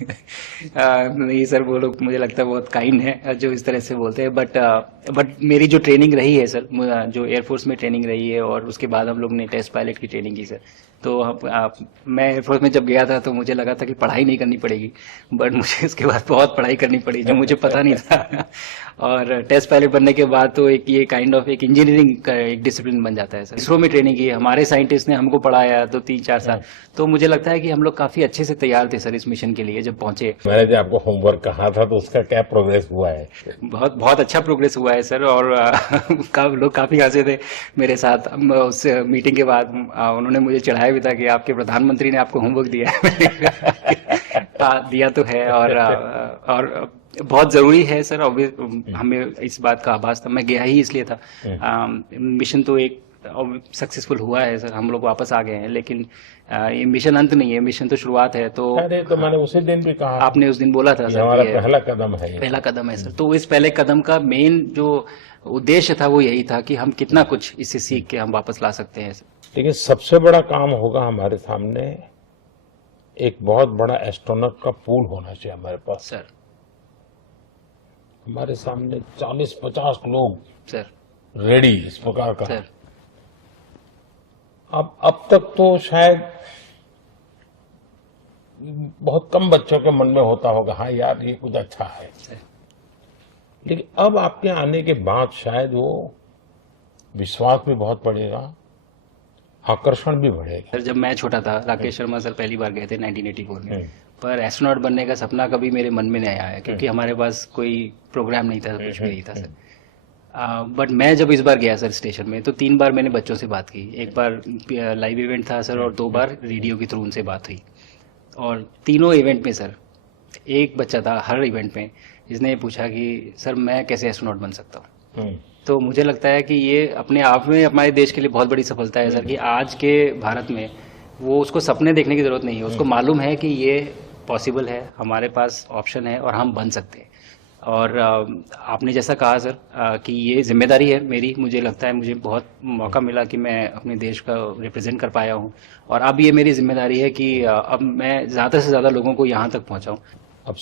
नहीं सर, वो लोग मुझे लगता है बहुत काइंड है जो इस तरह से बोलते हैं, बट मेरी जो ट्रेनिंग रही है सर, जो एयरफोर्स में ट्रेनिंग रही है और उसके बाद हम लोग ने टेस्ट पायलट की ट्रेनिंग की सर। तो मैं एयरफोर्स में जब गया था तो मुझे लगा था कि पढ़ाई नहीं करनी पड़ेगी, बट मुझे उसके बाद बहुत पढ़ाई करनी पड़ी जो मुझे पता नहीं था। और टेस्ट पायलट बनने के बाद तो एक ये काइंड ऑफ एक इंजीनियरिंग का एक डिसिप्लिन बन जाता है सर। इसरो में ट्रेनिंग की, हमारे साइंटिस्ट ने हमको पढ़ाया तो 3-4 साल। तो मुझे लगता है कि हम लोग काफी अच्छे से तैयार थे सर इस मिशन के लिए जब पहुंचे। मैंने जो आपको होमवर्क कहा था तो उसका क्या प्रोग्रेस हुआ है? बहुत बहुत अच्छा प्रोग्रेस हुआ है सर। और लोग काफी हंसे थे मेरे साथ। उस मीटिंग के बाद उन्होंने मुझे चढ़ाया भी था कि आपके प्रधानमंत्री ने आपको होमवर्क दिया है। मैंने कहा कि, दिया तो है। और बहुत जरूरी है सर। हमें इस बात का आभास था, मैं गया ही इसलिए था। मिशन तो एक सक्सेसफुल हुआ है सर, हम लोग वापस आ गए हैं, लेकिन ये मिशन अंत नहीं है, मिशन तो शुरुआत है। तो अरे तो मैंने उसी दिन भी कहा था आपने उस दिन बोला था कि सर कि हमारा ये पहला कदम है ये। पहला कदम है सर। तो इस पहले कदम का मेन जो उद्देश्य था वो यही था कि हम कितना कुछ इससे सीख के हम वापस ला सकते हैं सर। लेकिन सबसे बड़ा काम होगा हमारे सामने, एक बहुत बड़ा एस्ट्रोनॉट का पूल होना चाहिए हमारे पास। सर हमारे सामने 40-50 लोग सर रेडी इस प्रकार का। सर अब तक तो शायद बहुत कम बच्चों के मन में होता होगा, हाँ यार ये कुछ अच्छा है। सर लेकिन अब आपके आने के बाद शायद वो विश्वास भी बहुत बढ़ेगा, आकर्षण भी बढ़ेगा। सर, जब मैं छोटा था, राकेश शर्मा सर पहली बार गए थे 1984 में। हम्म, पर एस्ट्रोनॉट बनने का सपना कभी मेरे मन में नहीं आया, क्योंकि हमारे पास कोई प्रोग्राम नहीं था, कुछ भी नहीं था सर। बट मैं जब इस बार गया सर स्टेशन में, तो 3 बार मैंने बच्चों से बात की। एक बार लाइव इवेंट था सर, और 2 बार रेडियो के थ्रू उनसे बात हुई। और तीनों इवेंट में सर एक बच्चा था हर इवेंट में जिसने ये पूछा कि सर मैं कैसे एस्ट्रोनॉट बन सकता हूँ। हम्म, तो मुझे लगता है कि ये अपने आप में हमारे देश के लिए बहुत बड़ी सफलता है सर, कि आज के भारत में वो उसको सपने देखने की जरूरत नहीं है, उसको मालूम है कि ये पॉसिबल है, हमारे पास ऑप्शन है और हम बन सकते हैं। और आपने जैसा कहा सर कि ये जिम्मेदारी है मेरी, मुझे लगता है मुझे बहुत मौका मिला कि मैं अपने देश का रिप्रेजेंट कर पाया हूँ। और अब ये मेरी जिम्मेदारी है कि अब मैं ज़्यादा से ज़्यादा लोगों को यहाँ तक पहुँचाऊँ। अब